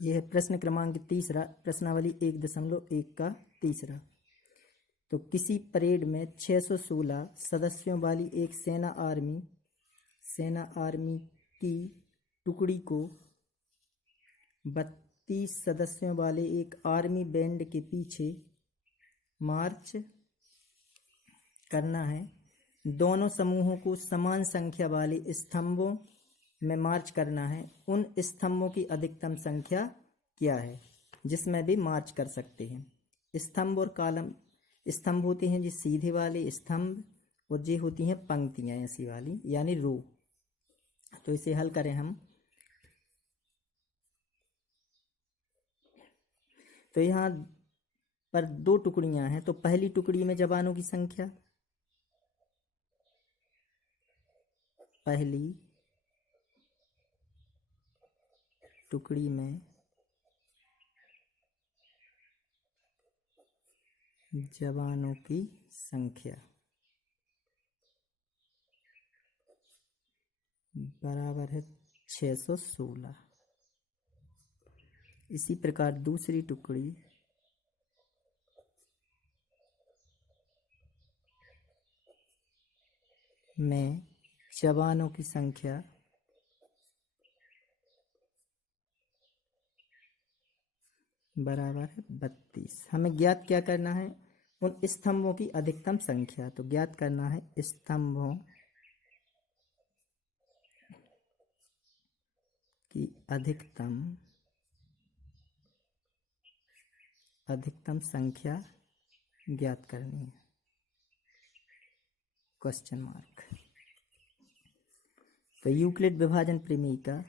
यह है प्रश्न क्रमांक 3, प्रश्नावली 1.1 का तीसरा। तो किसी परेड में 616 सदस्यों वाली एक सेना आर्मी की टुकड़ी को 32 सदस्यों वाले एक आर्मी बैंड के पीछे मार्च करना है। दोनों समूहों को समान संख्या वाले स्तंभों में मार्च करना है। उन स्तंभों की अधिकतम संख्या क्या है जिसमें भी मार्च कर सकते हैं। स्तंभ और कॉलम, स्तंभ होते हैं जी सीधे वाले स्तंभ, और ये होती हैं पंक्तियां ऐसी वाली यानी रो। तो इसे हल करें हम। तो यहाँ पर 2 टुकड़ियां हैं। तो पहली टुकड़ी में जवानों की संख्या, पहली टुकड़ी में जवानों की संख्या बराबर है 616। इसी प्रकार दूसरी टुकड़ी में जवानों की संख्या बराबर है 32। हमें ज्ञात क्या करना है, उन स्तंभों की अधिकतम संख्या। तो ज्ञात करना है स्तंभों की अधिकतम संख्या ज्ञात करनी है, क्वेश्चन मार्क। तो यूक्लिड विभाजन प्रमेय का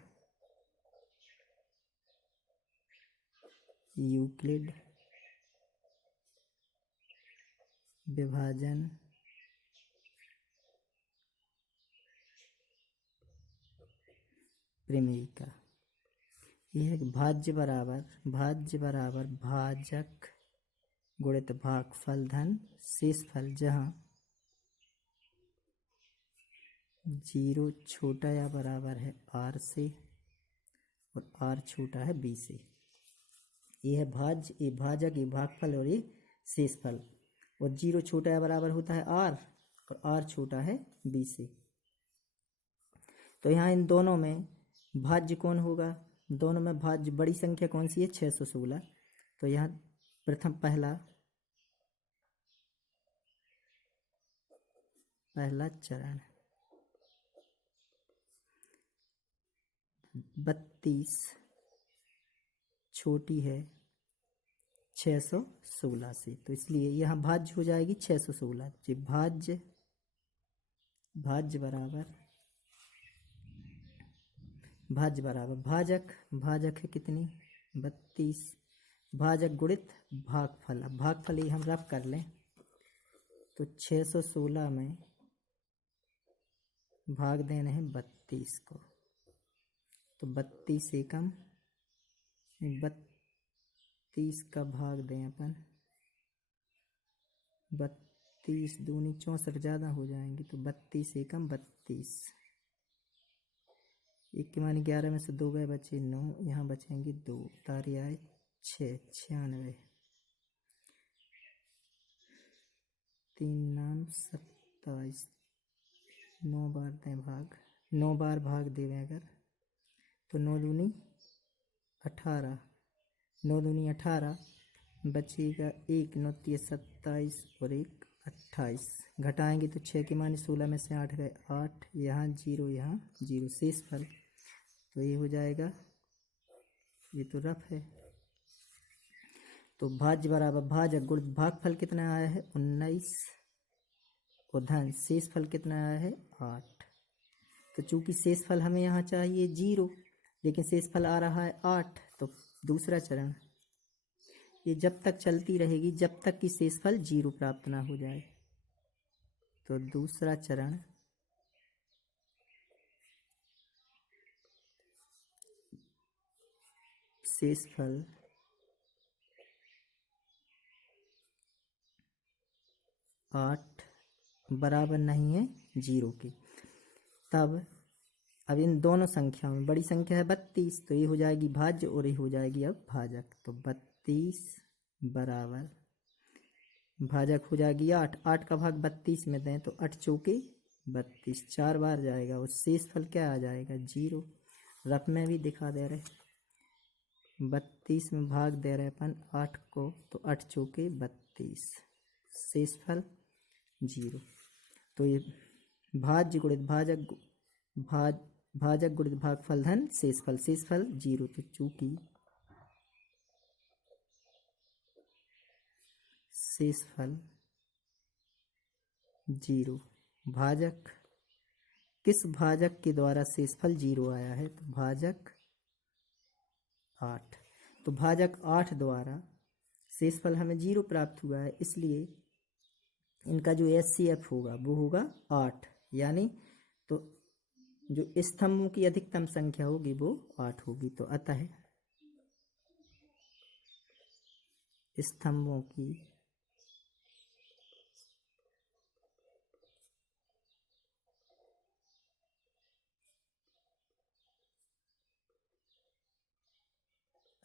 यूक्लिड विभाजन प्रमेय का यह भाज्य बराबर भाजक गुणित भागफल धन शेषफल, जहाँ 0 छोटा या बराबर है r से और r छोटा है b से। यह है भाज्य, ये भाजक, ये भागफल और ये शेषफल। और 0 छोटा या बराबर होता है r और r छोटा है b से। तो यहाँ इन दोनों में भाज्य कौन होगा, दोनों में भाज्य बड़ी संख्या कौन सी है, 616। तो यहाँ प्रथम पहला चरण 32 छोटी है 616 से, तो इसलिए यहाँ भाज्य हो जाएगी 616। जी भाज्य भाजक है कितनी, 32, भाजक गुणित भागफल। अब भागफल ये हम रफ कर लें तो 616 में भाग देना है 32 को। तो 32 एकम 32 का भाग दें अपन, 32 दूनी 64 ज़्यादा हो जाएंगे। तो 32 एकम 32, 1 के मानी 11 में से 2 गए, बचे 9, यहाँ बचेंगे 2, तारी आए 6, 96, 3 नाम 27, 9 बार दें भाग, 9 बार भाग देवें अगर तो 9 दूनी 18, 9 दूनी 18, बचेगा 1, 9 3 27 और 1 28। घटाएंगे तो 6 के मानी 16 में से 8 गए 8, यहाँ 0 शेषफल। तो ये हो जाएगा, ये तो रफ है। तो भाज्य बराबर भाजक गुणित भागफल कितना आया है 19 और धन शेषफल कितना आया है 8। तो चूंकि शेषफल हमें यहाँ चाहिए 0 लेकिन शेषफल आ रहा है 8, तो दूसरा चरण ये जब तक चलती रहेगी जब तक कि शेषफल 0 प्राप्त ना हो जाए। तो दूसरा चरण शेषफल 8 बराबर नहीं है 0 के, तब अब इन दोनों संख्याओं में बड़ी संख्या है 32, तो ये हो जाएगी भाज्य और ये हो जाएगी अब भाजक। तो 32 बराबर भाजक हो जाएगी 8, 8 का भाग 32 में दें तो 8 चौके 32, 4 बार जाएगा और शेष फल क्या आ जाएगा 0। रफ में भी दिखा दे रहे, 32 में भाग दे रहे अपन 8 को, तो 8 चौके 32, शेष फल 0। तो ये भाज्य गुणित भाजक भाजक गुणित भागफल धन शेष फल 0। तो चूंकि शेष फल 0, भाजक किस भाजक के द्वारा शेषफल 0 आया है, तो भाजक 8। तो भाजक 8 द्वारा शेषफल हमें 0 प्राप्त हुआ है, इसलिए इनका जो HCF होगा वो होगा 8, यानी तो जो स्तंभों की अधिकतम संख्या होगी वो 8 होगी। तो अतः स्तंभों की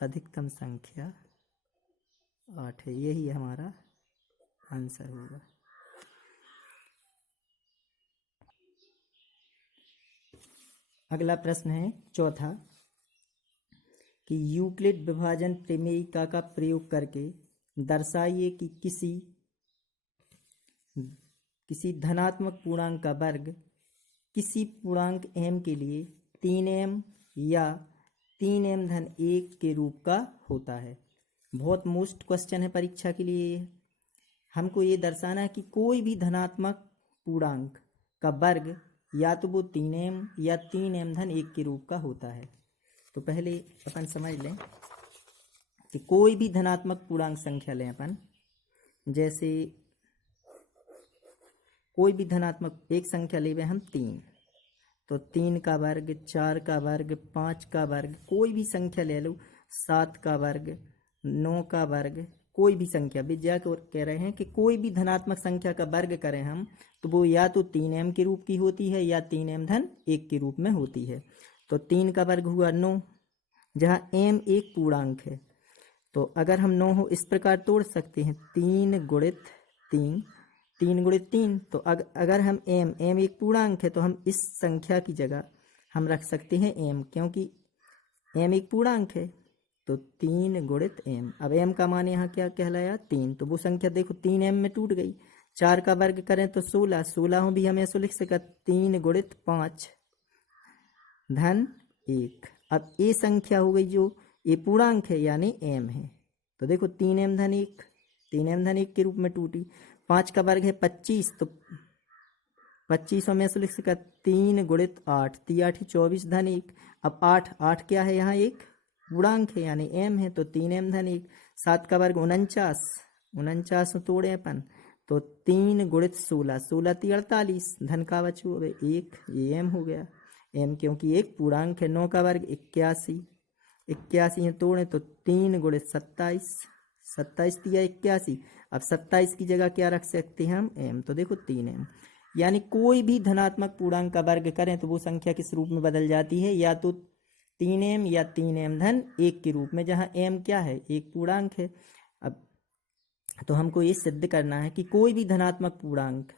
अधिकतम संख्या 8 है, यही हमारा आंसर होगा। अगला प्रश्न है चौथा कि यूक्लिड विभाजन प्रमेयिका का प्रयोग करके दर्शाइए कि किसी धनात्मक पूर्णांक का वर्ग किसी पूर्णांक m के लिए 3m या 3m धन 1 के रूप का होता है। बहुत मोस्ट क्वेश्चन है परीक्षा के लिए। हमको ये दर्शाना है कि कोई भी धनात्मक पूर्णांक का वर्ग या तो वो 3m या 3m धन 1 के रूप का होता है। तो पहले अपन समझ लें कि कोई भी धनात्मक पूर्णांक संख्या लें अपन, जैसे कोई भी धनात्मक एक संख्या ले हम 3, तो 3 का वर्ग, 4 का वर्ग, 5 का वर्ग, कोई भी संख्या ले लो, 7 का वर्ग, 9 का वर्ग, कोई भी संख्या। विद्या को कह रहे हैं कि कोई भी धनात्मक संख्या का वर्ग करें हम तो वो या तो 3m के रूप की होती है या 3m धन 1 के रूप में होती है। तो 3 का वर्ग हुआ 9, जहाँ m एक पूर्णांक है। तो अगर हम 9 हो इस प्रकार तोड़ सकते हैं 3 गुणित 3, 3 गुणित 3। तो अगर हम m एक पूर्णांक है तो हम इस संख्या की जगह हम रख सकते हैं m, क्योंकि m एक पूर्णांक है। तो 3 गुणित m, अब m का मान यहाँ क्या कहलाया 3, तो वो संख्या देखो 3m में टूट गई। 4 का वर्ग करें तो 16, 16 भी हम ऐसे लिख सकते 3 गुणित 5 धन 1। अब ये संख्या हो गई जो ये पूर्णांक है यानी m है। तो देखो 3m धन 1, 3m धन 1 के रूप में टूटी। 5 का वर्ग है 25, तो 25 में ऐसे लिख सकते 3 गुणित 8, 3 8 24 धन 1। अब 8 क्या है यहाँ एक पूर्णांक है यानी m है, तो 3m धन 1। 7 का वर्ग 49, 49 तोड़े अपन तो 3 गुणित 16, 16 3 48 धन का बचो 1, ये m हो गया m, क्योंकि एक पूर्णांक है। 9 का वर्ग 81, 81 तोड़े तो 3 गुणित 27, 27 दिया 81। अब 27 की जगह क्या रख सकते हैं हम m, तो देखो 3m। यानी कोई भी धनात्मक पूर्णांक का वर्ग करें तो वो संख्या किस रूप में बदल जाती है, या तो 3m या 3m धन 1 के रूप में, जहाँ m क्या है एक पूर्णांक है। अब तो हमको ये सिद्ध करना है कि कोई भी धनात्मक पूर्णांक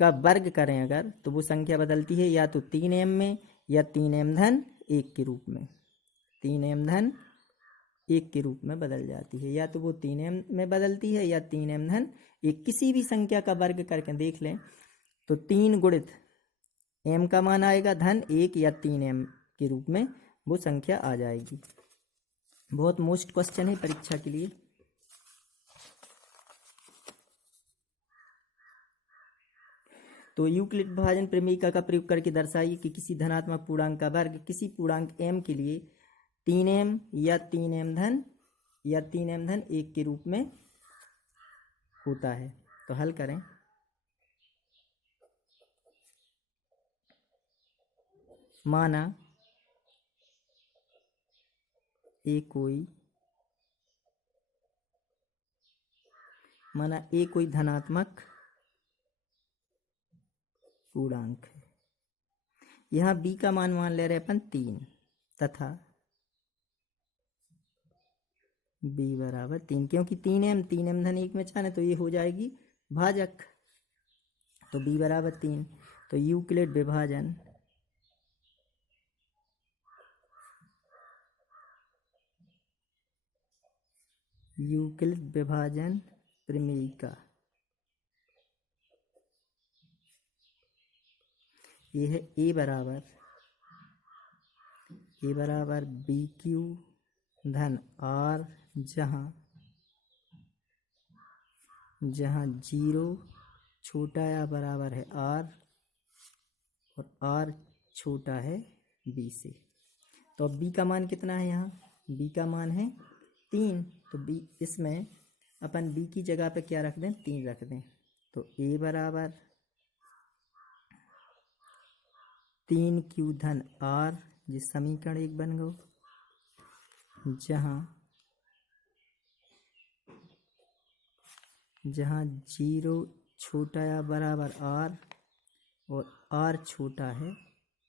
का वर्ग करें अगर तो वो संख्या बदलती है या तो 3m में या 3m धन 1 के रूप में, 3m धन 1 के रूप में बदल जाती है। या तो वो 3m में बदलती है या 3m धन 1, किसी भी संख्या का वर्ग करके देख लें तो 3 गुणित m का मान आएगा धन 1 या 3m के रूप में वो संख्या आ जाएगी। बहुत मोस्ट क्वेश्चन है परीक्षा के लिए। तो यूक्लिड विभाजन प्रमेयिका का प्रयोग करके दर्शाइए कि किसी धनात्मक पूर्णांक का वर्ग किसी पूर्णांक m के लिए 3m या 3m धन 1 के रूप में होता है। तो हल करें। माना ए कोई धनात्मक पूर्णांक है, यहाँ बी का मान ले रहे अपन 3 तथा बी बराबर 3, क्योंकि 3m धन 1 में 4 है तो ये हो जाएगी भाजक। तो बी बराबर 3, तो यूक्लिड विभाजन प्रमेय का ये है ए बराबर बी क्यू धन आर, जहाँ 0 छोटा या बराबर है आर और आर छोटा है बी से। तो अब बी का मान कितना है, यहाँ बी का मान है 3, तो बी इसमें अपन बी की जगह पे क्या रख दें, 3 रख दें। तो ए बराबर 3 क्यू धन आर, जिस समीकरण 1 बन गो, जहाँ 0 छोटा या बराबर आर और आर छोटा है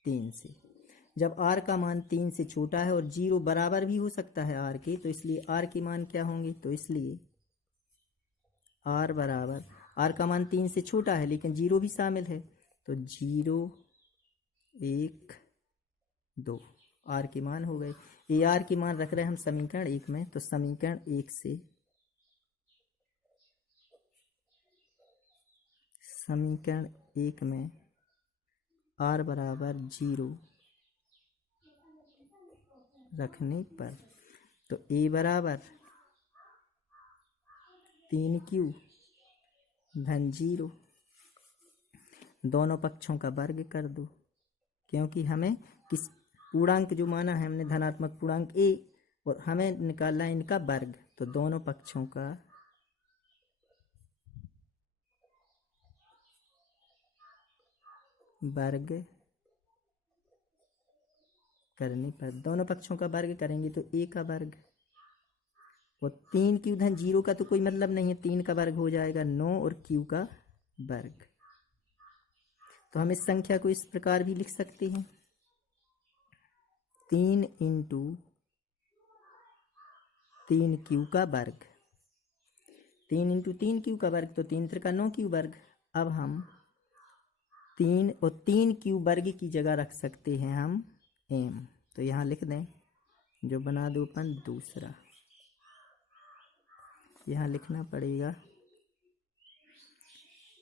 3 से। जब आर का मान 3 से छोटा है और 0 बराबर भी हो सकता है आर के, तो इसलिए आर के मान क्या होंगे, तो इसलिए आर बराबर, आर का मान 3 से छोटा है लेकिन 0 भी शामिल है, तो 0 1 2 आर के मान हो गए। ये आर के मान रख रहे हैं हम समीकरण 1 में, तो समीकरण 1 से समीकरण 1 में आर बराबर 0 रखने पर, तो ए बराबर 3 क्यू धन 0, दोनों पक्षों का वर्ग कर दो, क्योंकि हमें किस पूर्णांक जो माना है हमने धनात्मक पूर्णांक ए, और हमें निकालना है इनका वर्ग, तो दोनों पक्षों का वर्ग करने पर, दोनों पक्षों का वर्ग करेंगे तो ए का वर्ग, और 3 क्यू धन 0 का तो कोई मतलब नहीं है, 3 का वर्ग हो जाएगा 9 और क्यू का वर्ग। तो हम इस संख्या को इस प्रकार भी लिख सकते हैं, 3 इंटू 3 क्यू का वर्ग, 3 इंटू 3 क्यू का वर्ग, तो 3 त्रिका 9 क्यू वर्ग। अब हम 3 और 3 क्यू वर्ग की जगह रख सकते हैं हम m, तो यहाँ लिख दें, जो बना दो अपन दूसरा, यहाँ लिखना पड़ेगा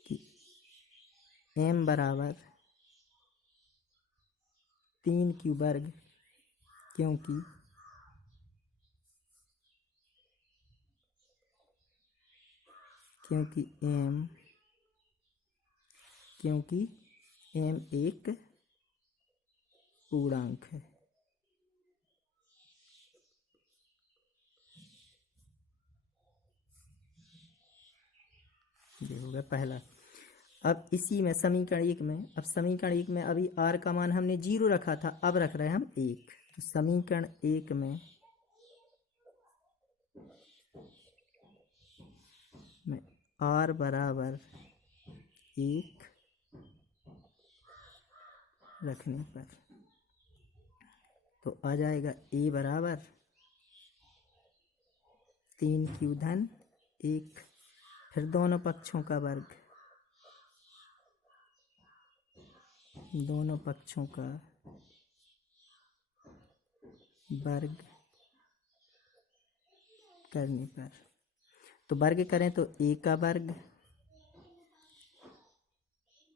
कि m बराबर 3 क्यू वर्ग, क्योंकि m एक पूर्णांक है। ये होगा पहला। अब इसी में समीकरण 1 में, अब समीकरण 1 में अभी r का मान हमने 0 रखा था, अब रख रहे हैं हम 1, तो समीकरण 1 में r बराबर 1 रखने पर, तो आ जाएगा a बराबर 3 क्यू धन 1, फिर दोनों पक्षों का वर्ग, दोनों पक्षों का वर्ग करने पर, तो वर्ग करें तो a का वर्ग,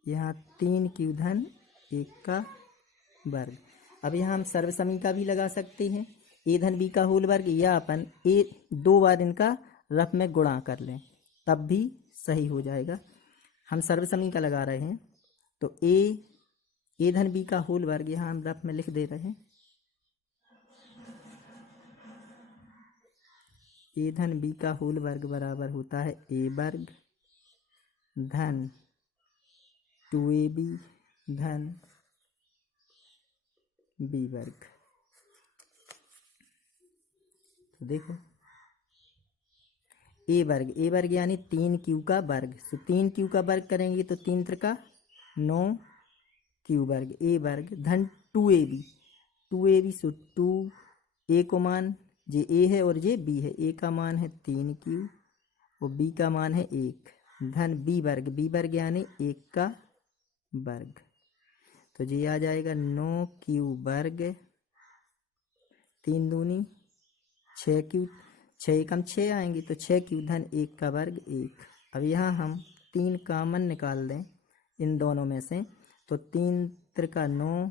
यहाँ 3 क्यू धन 1 का वर्ग। अब यहाँ हम सर्वसमीका भी लगा सकते हैं, a धन b का होल वर्ग, या अपन a 2 बार इनका रफ में गुणा कर लें तब भी सही हो जाएगा। हम सर्वसमीका लगा रहे हैं, तो a धन b का होल वर्ग यहाँ हम रफ में लिख दे रहे हैं, a धन b का होल वर्ग बराबर होता है a वर्ग धन 2ab धन b वर्ग। तो देखो a वर्ग यानी 3 क्यू का वर्ग, तो 3 क्यू का वर्ग करेंगे तो 3 त्रिका 9 क्यू वर्ग ए वर्ग धन 2ab 2ab सो 2 ए को मान जे ए है और जे बी है। ए का मान है 3q और बी का मान है 1 धन बी वर्ग यानी 1 का वर्ग। तो ये आ जाएगा 9q वर्ग 3 दूनी 6q 6 एकम 6 आएंगी तो 6q धन 1 का वर्ग 1। अब यहाँ हम 3 कॉमन निकाल दें इन दोनों में से तो 3 त्रिका 9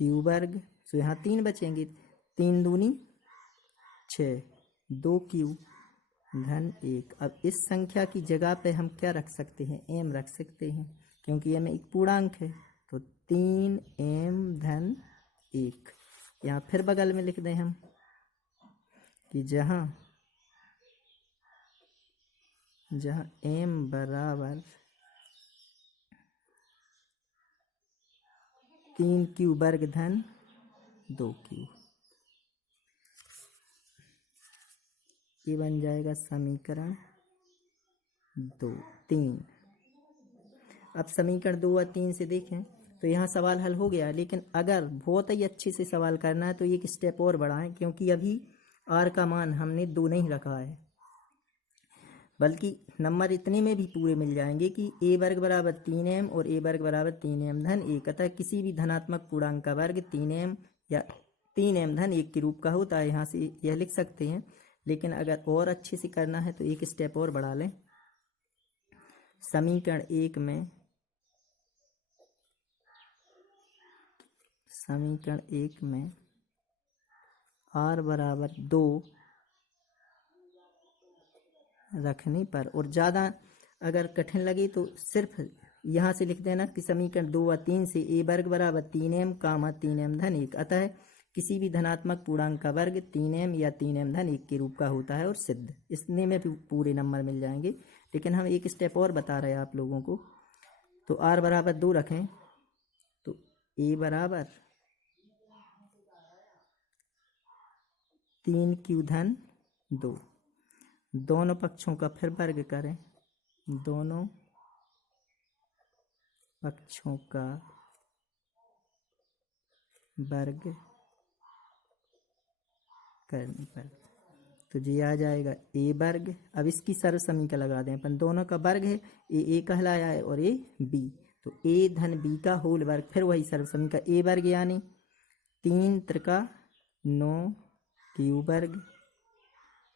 q वर्ग तो यहाँ 3 बचेंगे 3 दूनी 6 2q धन 1। अब इस संख्या की जगह पे हम क्या रख सकते हैं m रख सकते हैं क्योंकि m एक पूर्णांक है तो 3m धन 1। यहाँ फिर बगल में लिख दें हम कि जहाँ m बराबर 3q वर्ग धन 2q। ये बन जाएगा समीकरण 3। अब समीकरण 2 और 3 से देखें तो यहाँ सवाल हल हो गया, लेकिन अगर बहुत ही अच्छे से सवाल करना है तो एक स्टेप और बढ़ाएं क्योंकि अभी r का मान हमने 2 नहीं रखा है, बल्कि नंबर इतने में भी पूरे मिल जाएंगे कि a वर्ग बराबर 3m और a वर्ग बराबर 3m धन 1। अतः किसी भी धनात्मक पूर्णांक का वर्ग 3m या 3m धन 1 के रूप का होता है। यहाँ से यह लिख सकते हैं, लेकिन अगर और अच्छे से करना है तो एक स्टेप और बढ़ा लें। समीकरण 1 में r बराबर 2 रखने पर, और ज़्यादा अगर कठिन लगे तो सिर्फ यहाँ से लिख देना कि समीकरण 2 और 3 से a वर्ग बराबर 3m 3m धन 1। अतः किसी भी धनात्मक पूर्णांक का वर्ग 3m या 3m धन 1 के रूप का होता है और सिद्ध। इसने में भी पूरे नंबर मिल जाएंगे, लेकिन हम एक स्टेप और बता रहे हैं आप लोगों को। तो r बराबर 2 रखें तो a बराबर 3q धन 2। दोनों पक्षों का फिर वर्ग करें, दोनों पक्षों का वर्ग करने पर तो ये आ जाएगा a वर्ग। अब इसकी सर्व समीकरण लगा दें अपन, दोनों का वर्ग है, a कहलाया है और a b, तो a धन b का होल वर्ग। फिर वही सर्व समीकरण a वर्ग यानी 3 त्रिका 9 q वर्ग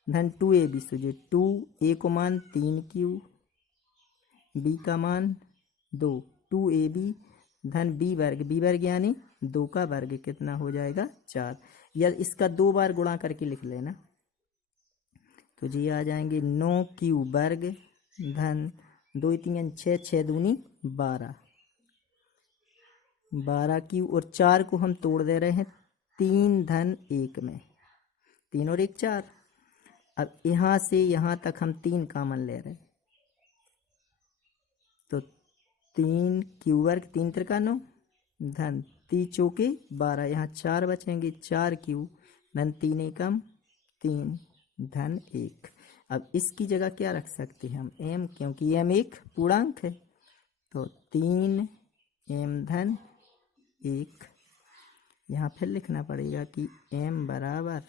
धन 2ab सो जो 2 a को मान 3q b का मान 2 2ab धन b वर्ग यानी 2 का वर्ग कितना हो जाएगा 4, या इसका 2 बार गुणा करके लिख लेना तो जी आ जाएंगे 9q वर्ग धन 2 3 6 6 दूनी 12q और 4 को हम तोड़ दे रहे हैं 3 धन 1 में, 3 और 1 4। अब यहाँ से यहाँ तक हम 3 कॉमन ले रहे हैं तो 3q वर्ग 3 त्रिका 9 धन 3 चौके 12, यहाँ 4 बचेंगे 4q धन 3 एकम 3 धन 1। अब इसकी जगह क्या रख सकते हैं हम m, क्योंकि m एक पूर्णांक है तो 3m धन 1। यहाँ फिर लिखना पड़ेगा कि m बराबर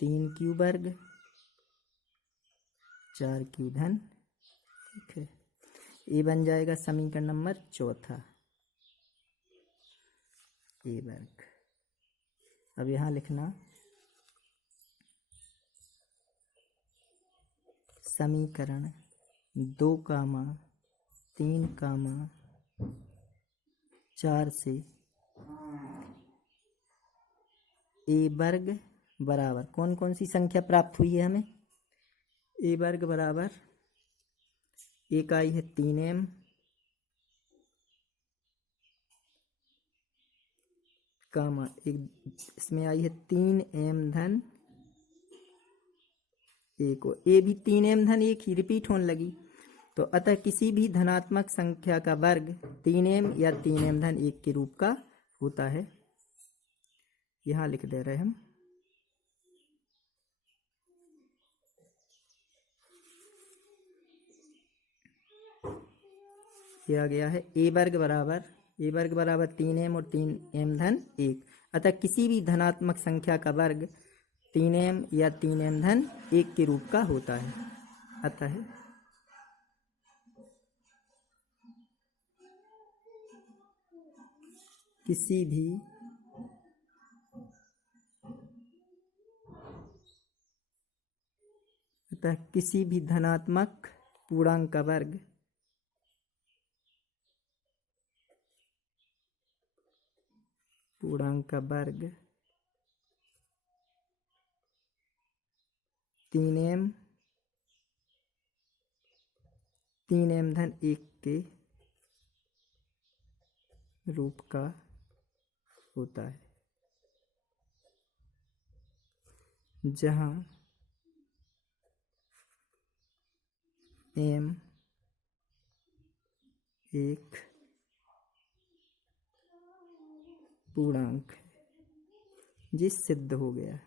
3q वर्ग 4q धन 1 है। ये बन जाएगा समीकरण नंबर 4 a वर्ग। अब यहाँ लिखना समीकरण 2, 3, 4 से a वर्ग बराबर कौन कौन सी संख्या प्राप्त हुई है हमें। a वर्ग बराबर एक आई है 3m एक इसमें आई है 3m धन 1 और a भी 3m धन 1 ही रिपीट होने लगी, तो अतः किसी भी धनात्मक संख्या का वर्ग 3m या 3m धन 1 के रूप का होता है। यहाँ लिख दे रहे हम ये आ गया है ए वर्ग बराबर 3m और 3m धन 1। अतः किसी भी धनात्मक संख्या का वर्ग 3m या 3m धन 1 के रूप का होता है। अतः किसी भी धनात्मक पूर्णांक का वर्ग 3m धन 1 के रूप का होता है, जहाँ m एक पूर्णांक है। ये सिद्ध हो गया।